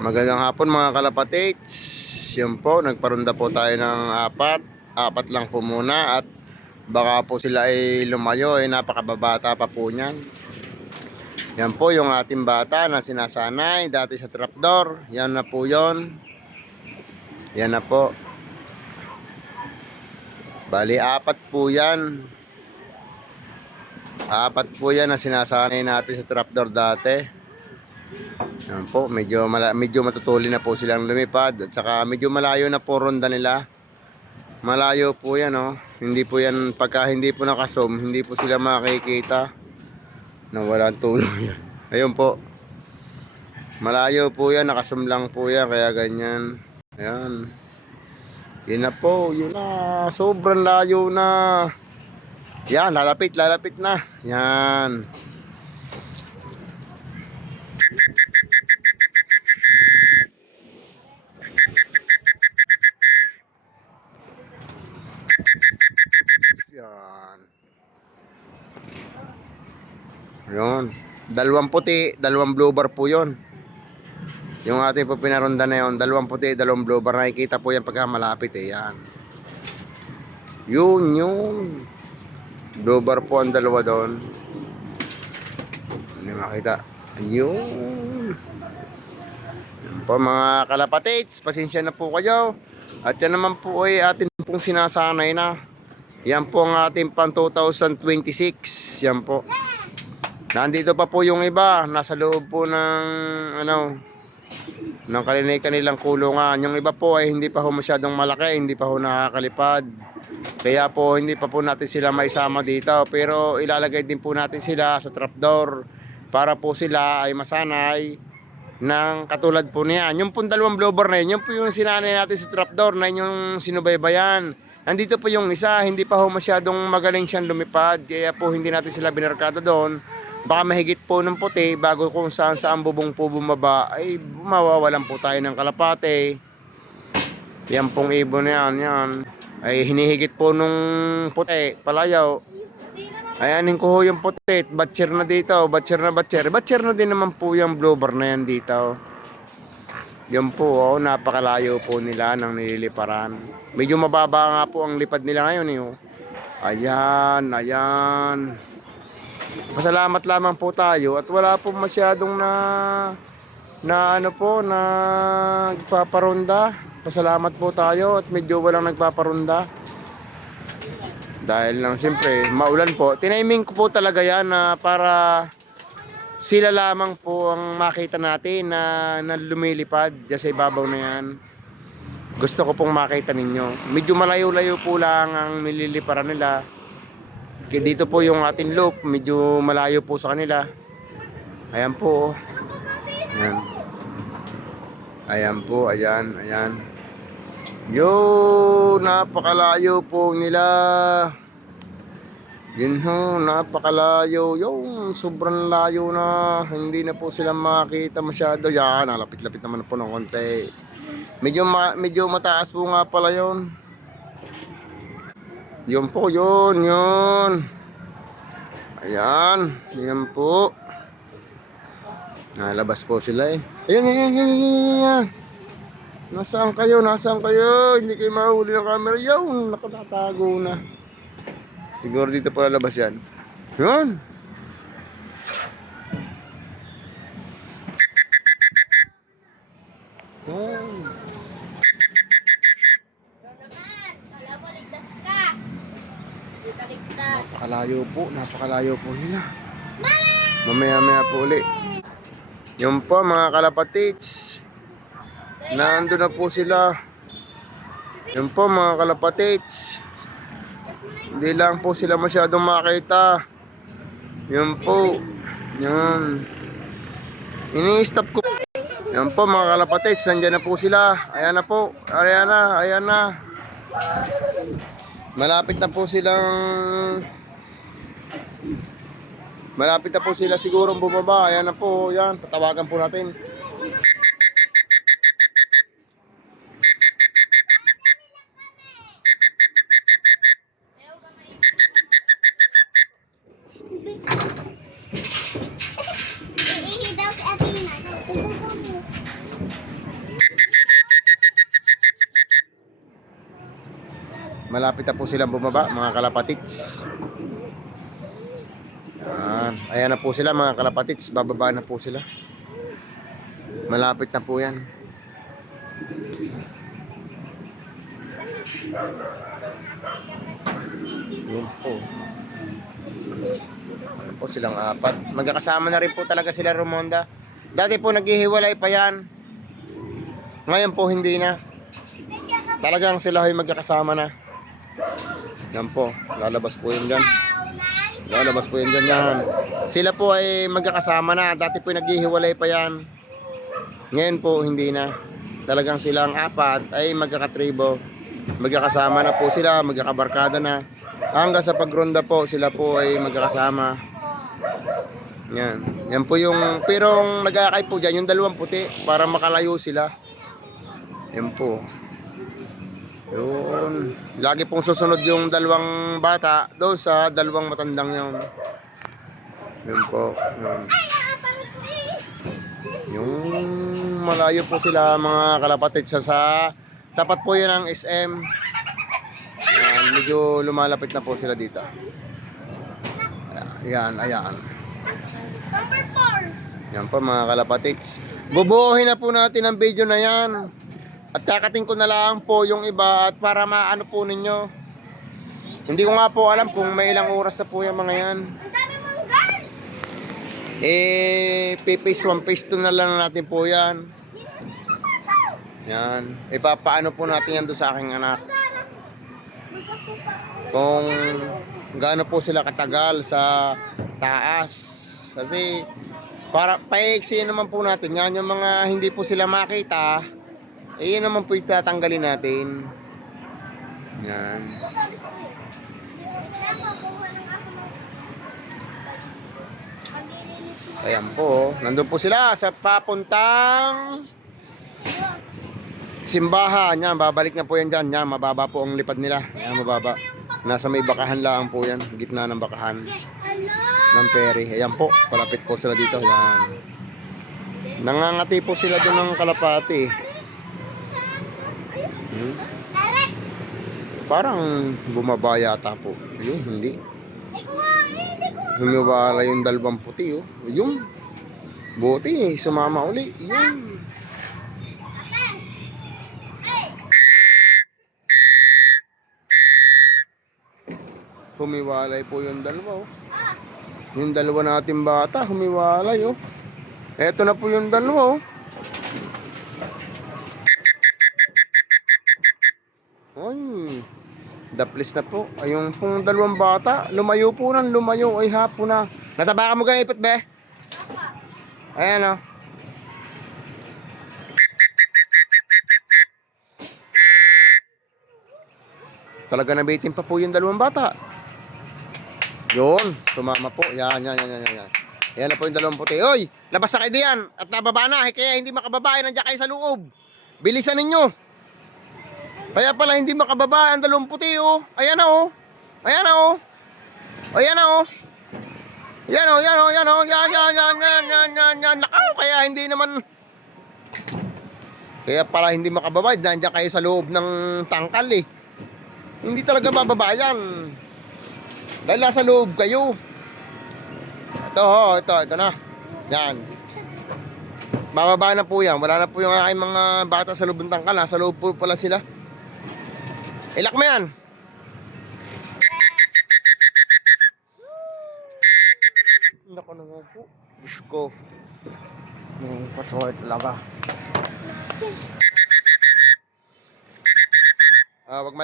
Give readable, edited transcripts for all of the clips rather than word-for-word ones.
Magandang hapon mga kalapatids. Yun po, nagparunda po tayo ng apat lang po muna. At baka po sila ay lumayo, napakababata pa po niyan. Yan po yung ating bata na sinasanay dati sa trapdoor. Yan na po yon. Yan na po. Bali, apat po yan. Apat po yan na sinasanay natin sa trapdoor dati. Yan po, medyo matutuli na po silang lumipad. At saka medyo malayo na po ronda nila. Malayo po yan, oh. Hindi po yan, pagka hindi po nakasom, hindi po sila makikita na walang tulong yan. Ayun po. Malayo po yan, nakasom lang po yan, kaya ganyan. Ayan. Yun na po, yun na. Sobrang layo na. Yan, lalapit na. Yan. Yan. Yun. Dalawang puti, dalawang blue bar po yun. Yung ating po pinaronda na yun, dalawang puti, dalawang blue bar. Nakikita po yan pagka malapit eh. Yan. Yun. Blue bar po ang dalawa doon. Hindi makita. Yun. Yan po mga kalapatids. Pasensya na po kayo. At yan naman po ay atin pong sinasanay na. Yan po ang ating pang 2026. Yan po. Nandito pa po yung iba. Nasa loob po ng ng kanilang kulungan. Yung iba po ay hindi pa ho masyadong malaki. Hindi pa ho nakakalipad. Kaya po hindi pa po natin sila maisama dito. Pero ilalagay din po natin sila sa trapdoor. Para po sila ay masanay ng katulad po niyan. Yung pong dalawang blower na yun. Yung po yung sinanay natin sa trapdoor na yung sinubaybayan. Nandito po yung isa, hindi pa ho masyadong magaling siyang lumipad. Kaya po hindi natin sila binarkada doon. Baka mahigit po ng puti bago kung saan bubong po bumaba ay mawawalan po tayo ng kalapate. Yan pong ibon na yan. Ay hinihigit po nung puti, palayaw. Ayanin ko ho yung puti, batcher na dito, batcher na din naman po yung blower na yan dito. Yan po, napakalayo po nila ng nililiparan. Medyo mababa nga po ang lipad nila ngayon eh. Ayan. Pasalamat lamang po tayo at wala po masyadong nagpaparonda. Pasalamat po tayo at medyo walang nagpaparonda. Dahil lang siyempre maulan po. Tiniming ko po talaga yan na para sila lamang po ang makita natin na lumilipad dyan sa ibabaw na yan. Gusto ko pong makita ninyo. Medyo malayo-layo po lang ang nililiparan nila. Kaya dito po yung ating loop, medyo malayo po sa kanila. Ayan po. Ayan. Yo, napakalayo po nila. Yun ho, napakalayo. Yung sobrang layo na. Hindi na po sila makita masyado. Yan, lapit-lapit naman po ng konti. Medyo mataas po nga pala yun. Yun po, yun. Ayan, yan po. Nalabas po sila eh. Ayan. Nasaan kayo? Hindi kayo mahuli ng camera. Yun, nakatatago na. Siguro dito po lalabas yan. Yun. Napakalayo po nila. Mamaya po uli. Yung po mga kalapatids. Nandun na po sila. Yung po mga kalapatids. Hindi lang po sila masyadong makita. Yun po. Yun. Ini-stop ko. Yan po mga kalapatids. Nandyan na po sila. Ayan na po. Ayan na. Malapit na po sila siguro bumaba. Ayan na po. Yan. Tatawagan po natin. Malapit na po sila bumaba, mga kalapatids. Ayan na po sila mga kalapatids, bababa na po sila. Malapit na po yan. Yun po. Ayan po silang apat. Magkakasama na rin po talaga sila Romonda. Dati po naghihiwalay pa yan. Ngayon po hindi na. Talagang sila ay magkakasama na. Yan po, lalabas po yun dyan. Lalabas po yun dyan yan. Sila po ay magkakasama na. Dati po naghihiwalay pa yan. Ngayon po hindi na. Talagang silang apat ay magkakatribo. Magkakasama na po sila, magkakabarkada na. Hanggang sa pagronda po, sila po ay magkakasama. Yan. Yan po yung, pero ang nag-aakay po dyan, yung dalawang puti, para makalayo sila. Yan po. Yun. Lagi pong susunod yung dalawang bata doon sa dalawang matandang yun. Yun po. Yun. Yung malayo po sila mga kalapatid sa tapat po yun ang SM. Ayan, medyo lumalapit na po sila dito. Ayan, ayan. Yan po mga kalapatids. Bubuuhin na po natin ang video na yan. At kakating ko na lang po yung iba at para maano po ninyo. Hindi ko nga po alam kung may ilang oras na po yung mga yan. Pipace 1 pace 2 na lang natin po yan. Yan. Ipapaano po natin yan doon sa aking anak. Kung gaano po sila katagal sa taas. Kasi para paiksi naman po natin yan. Yung mga hindi po sila makita, yun naman po itatanggalin natin. Yan. Ayan po. Nandun po sila sa papuntang simbahan. Yan, babalik na po yan dyan. Yan, mababa po ang lipad nila. Yan, mababa. Nasa may bakahan lang po yan. Gitna ng bakahan ng ferry. Ayan po, palapit po sila dito. Yan. Nangangati po sila doon ng kalapati. Parang bumaba yata po. Ayun, hindi. Humiwala yung dalawang puti. Oh. Yung buti, sumama uli. Yun. Humiwalay po yung dalawa. Oh. Yung dalawa nating bata, humiwalay. Oh. Eto na po yung dalawa. Oh. Ay, daplis na po. Ay, yung pong dalawang bata, lumayo po nang lumayo. Ay, hapon na. Nataba ka mo kayo ipot, be? Ayan, oh. Talaga nabitin pa po yung dalawang bata. Yun, sumama po. Yan. Yan na po yung dalawang puti. Oy, labas na kayo diyan. At nababa na. Kaya hindi makababa. Nandiyan kayo sa loob. Bilisan ninyo. Kaya pala hindi makababa ang dalawang puti, oh. Ayan na, oh. Ayan na, oh. Ayan na, oh. Yan, oh. Yan. Nakaw, kaya hindi naman. Kaya pala hindi makababa. Nandiyan kayo sa loob ng tangkal, eh. Hindi talaga bababa yan. Dahil nasa loob kayo. Ito na. Yan. Bababa na po yan. Wala na po yung aking mga bata sa loob ng tangkal. Nasa loob po pala sila. Ilak mo yan. Naku naman po. Diyos ko. Nung pasaway talaga. Wag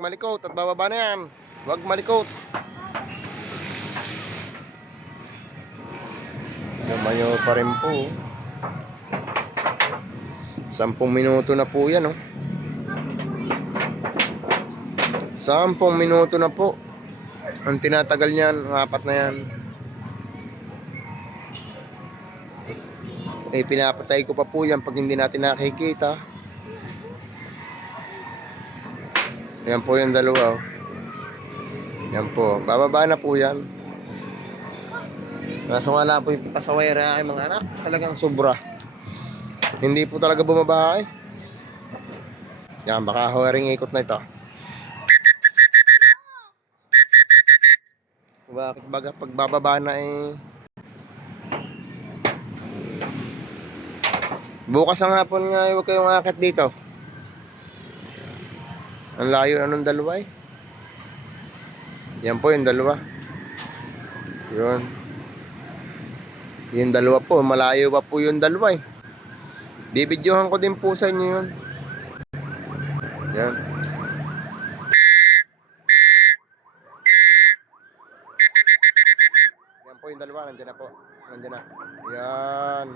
malikot at bababa na yan. Wag malikot. Lumayo pa rin po. 10 minuto na po yan, oh. 10 minuto na po. Ang tinatagal niyan, 4 na yan. Pinapatay ko pa po yan pag hindi natin nakikita. Yan po yung dalawa, oh. Yan po, bababa na po yan. Kaso nga lang po yung pasawera ay mga anak. Talagang sobra. Hindi po talaga bumaba eh. Yan, baka huwering ikot na ito. Bakit baga pagbababa na eh. Bukas ang hapon nga, huwag kayong akit dito. Ang layo na nung dalawa eh. Yan po yung dalawa. Yun. Yung dalawa po, malayo pa po yung dalawa eh. Bibidyohan ko din po sa inyo yun. Yan. Yan po yung dalawa, nandiyan na po. Nandiyan na. Yan.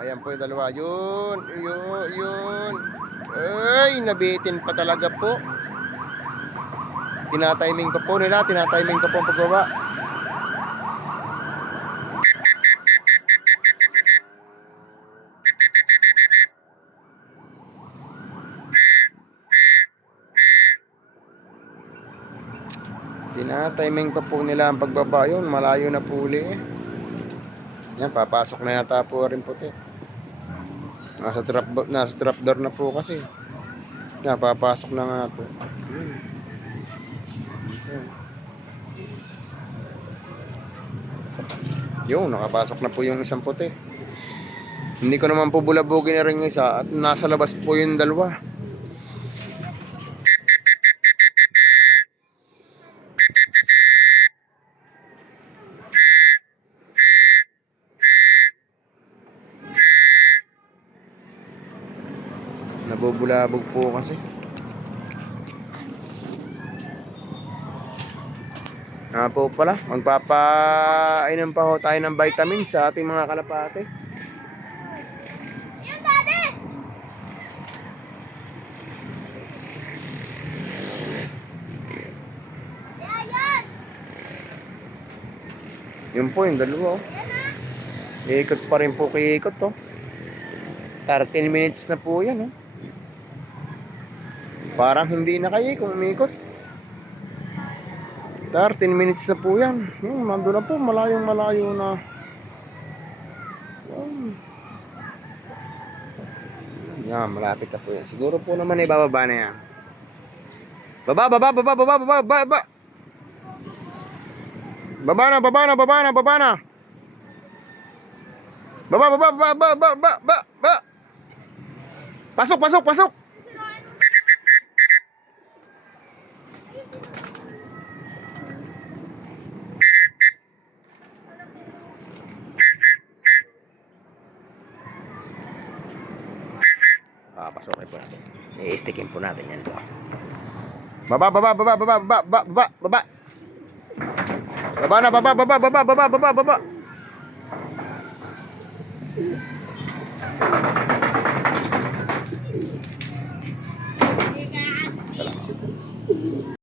Ayan po yung dalawa. Yun. Yun. Ay, nabitin pa talaga po. Tinatiming ko po nila. Tinatiming ko po ang pagbaba. Tinatiming pa po nila ang pagbaba. Yun, malayo na po uli eh. Yan, papasok na yata po rin puti. Nasa trapdoor na po kasi. Yan, papasok na nga po. Yun, nakapasok na po yung isang puti. Hindi ko naman po bulabugin na rin yung isa at nasa labas po yung dalawa. Nabubulabog po kasi. Po pala, magpapainom pa ho tayo ng vitamin sa ating mga kalapate. Yan, Daddy! Yan! Yun po yung dalawa oh. Iikot pa rin po kiikot oh. 13 minutes na po yan oh. Parang hindi na kayo kung umikot. 13 minutes na po yan. Nandun na po, malayong malayo na. Yan, malapit na po yan. Siguro po naman ibababa na yan. Baba. Baba na. Baba. Pasok. Pasokin po natin. I-stickin po natin yan to. Baba. Baba na.